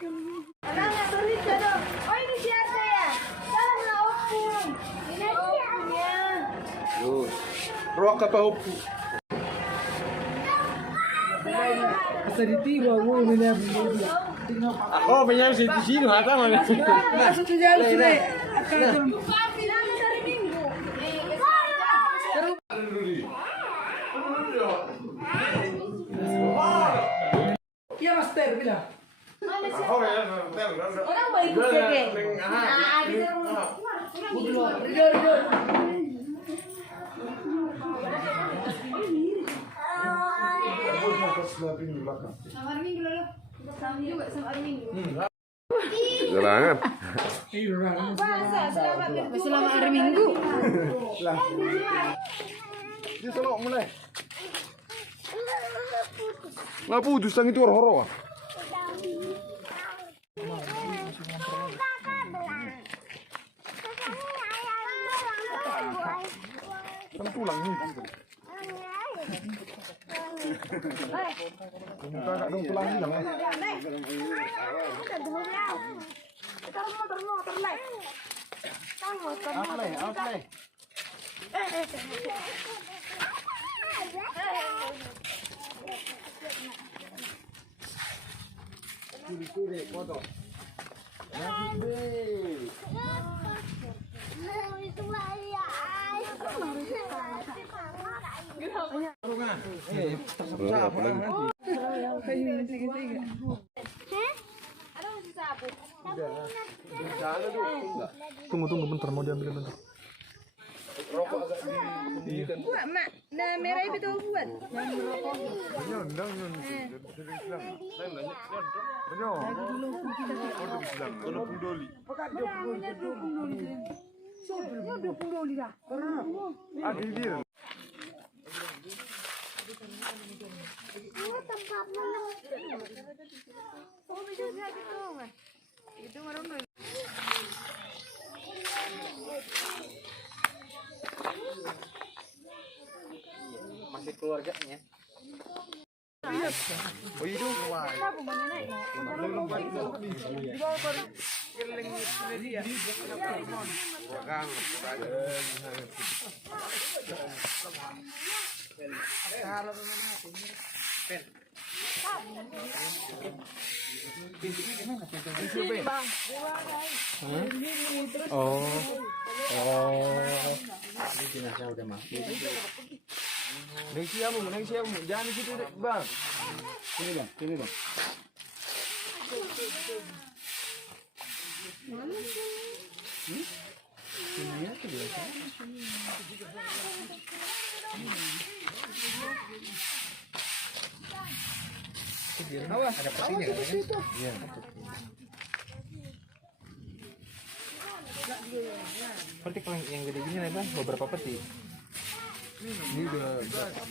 Anak-anak berita dong. Oh ini siapa ya? Salah opung. Ini opungnya. Terus, rock apa opung? Ako, penyam si sino ata man. Masuk ke jalan sudah. Bilang dari minggu. Iya master bilang. Ako ya, Orang mau ikut keke. Nah, kita Ridor. Sama hari Minggu loh. Sama juga sama hari Minggu. Gerangan. Selamat hari Minggu. Dia selalu mulai. Nggak putus sang itu horo-horo. Kan tulang nih. Muka gak dong tulang hilang. Apa? Curi foto. Tunggu bentar, mau diambil bentar. Buat mak, nah merah itu buat. Masih keluarganya. Oh itu Ini jenazah udah mati. neng siapa? Jangan di situ, Bang. Sini dong. Ada petinya kan? Iya. Peti kalau yang gede gini nih bang, beberapa peti. Ini udah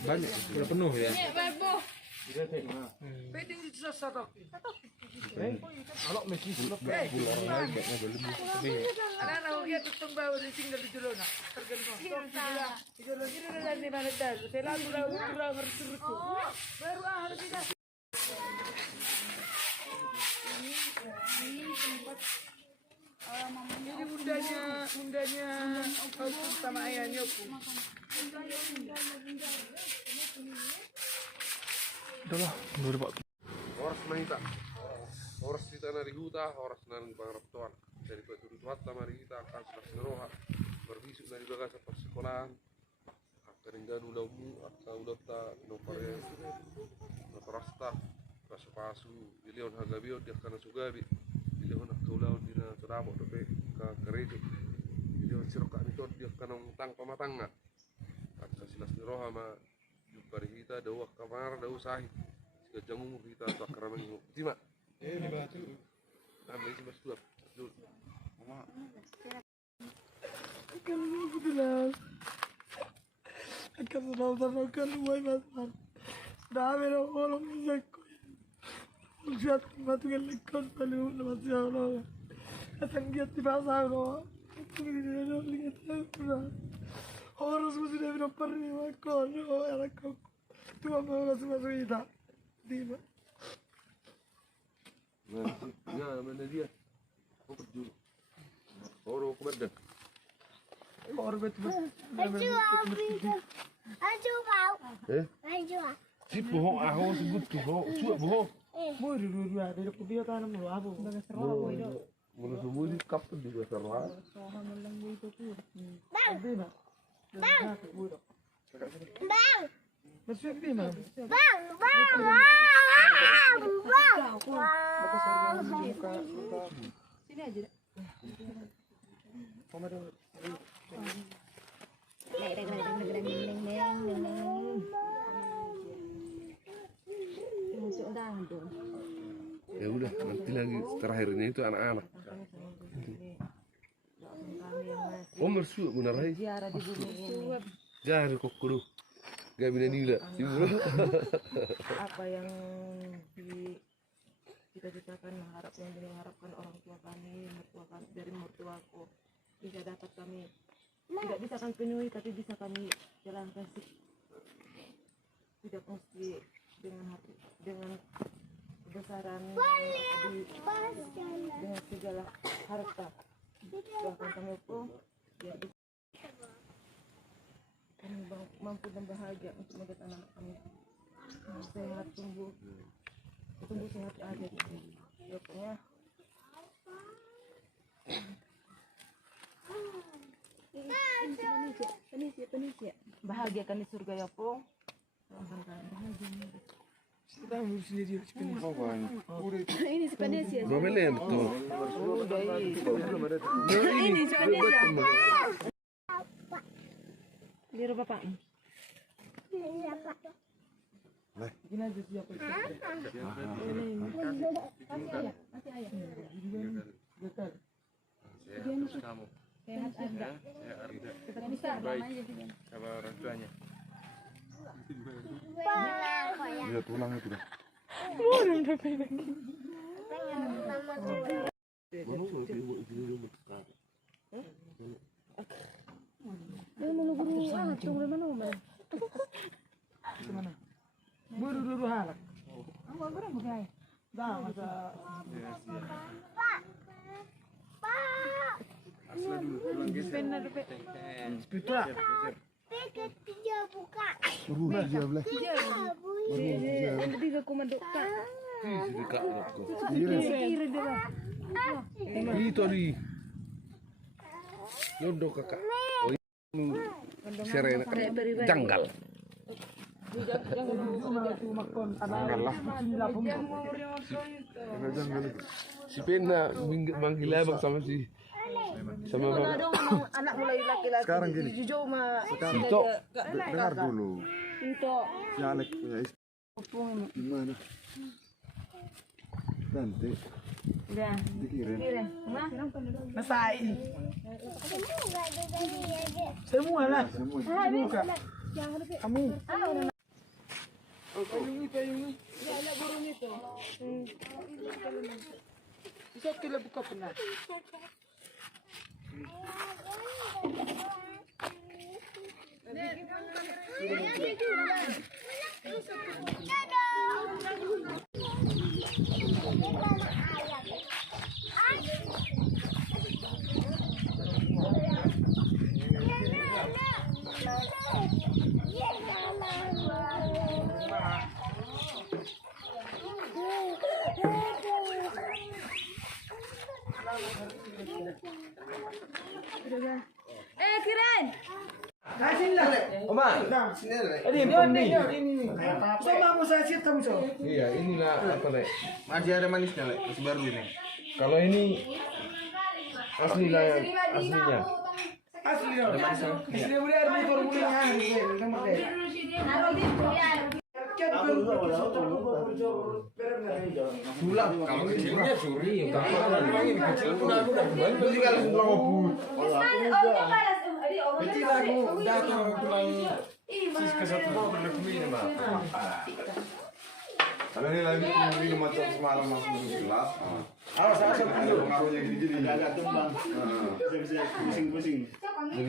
banyak, udah penuh ya. Kalau mesti sulap bulan lagi nggak boleh lebih. Anak-anak dia tutong bawa di tinggal di Jolo nak. Tergantung. Di Jolo ini udah di mana dah. Saya lalu kurang harus baru harus tidak. Jadi mundanya sama ayahnya pun. Udahlah, udah Pak. Horas manita. Horas kita nari huta, horas nari pangraptoan. Dari Batu Tuhatta mari kita akan seroha. Berbisuk dari bagasa persekolahan. Akaringgan ulamu, akaulata nopare. Noparasta, pasu-pasu, ilion hagabio dia kana sugabi. Ilion akaulaun dina terabok dope ka gereja. Ilion siroka nito dia kana tang pamatanga. Akka silas roha ma jubari kita dawa kamar dawa sahid. Siga jangung kita sakaraman tima. Di batu. Ambil di batu. Mama. Akan saudara-saudara luai masan. Dami na orang misako. Usiat matu gelikon palu na masyalo. Atang giat di pasaro. Kini na lihat na. Orang semua sudah berperni makan. Oh anak kau. Tua bawa semua sudah. Di mana? Nah, mana dia? Oh, kerja. Oh, keberdan. Orbit. Ajo mau. Eh? Ajo. Si bohong aku sebut bohong. Suat bohong. Boy, dulu ada kebiasaan mau apa? Mana semua di kapten juga serah. Bang. Bang. Bang. Bang. Masuk di mana? Bang. Bang. Sini aja. Ya udah, nanti lagi terakhirnya itu anak-anak. Oh, mersu benar hai. Jari kok kudu. Gak bisa nila. Apa yang cita-citakan yang diharapkan orang tua kami, dari mertuaku bisa dapat kami tidak bisa kami penuhi, tapi bisa kami jalankan sih. Tidak mesti dengan hati, dengan kebesaran dengan segala harta. Doakan kami pun biar kami mampu dan bahagia untuk melihat anak kami sehat, tumbuh sehat aja. Ya pokoknya Indonesia bahagia kan di surga ya po. Kita harus sendiri. Ini si Indonesia. Mamelen tuh. Ini si Indonesia. Lihat bapak. Gini aja siapa itu? Masih ayah. Dekat. Sehat ada. Kita bisa aja sih. Kalau orang tuanya. Lihat tulang itu dah. Mana? Buru halak. Dah masa. Spiritual. Dia buka. Dia belah. Yang ketiga komandokta. Ih, dekat aku. Kira dia. Itu di. Londo kakak. Oh, serena janggal. Si Pena manggil abang sama si bang. Anak mulai laki-laki. Sekarang gini. Jujur mah. Sito. Dengar dulu. Untuk Si Alek punya istri. Gimana? Nanti udah. dikirim. Kirim. Mah. Masai. Semua lah. Buka. Kamu. Payungi. Ya ada burung itu. Bisa kita buka pernah. Kiran. Sini lah. Oma. Ini. Sama aku saya siap kamu so. Iya, inilah apa nek? Masih ada manisnya, Lek. Masih baru ini. Kalau ini aslinya. Asli dong. Asli boleh ada motor boleh hari. Sulap kalau kecilnya suri, kalau ini kecil pun aku udah beli kali sebelah ngobut. Kecil aku datang pulang ke satu mobil aku ini mah. Kalau ini lagi ini macam semalam masuk gelap. Awas asal Ada pengaruhnya gini jadi agak tumbang. Bisa pusing-pusing. Jadi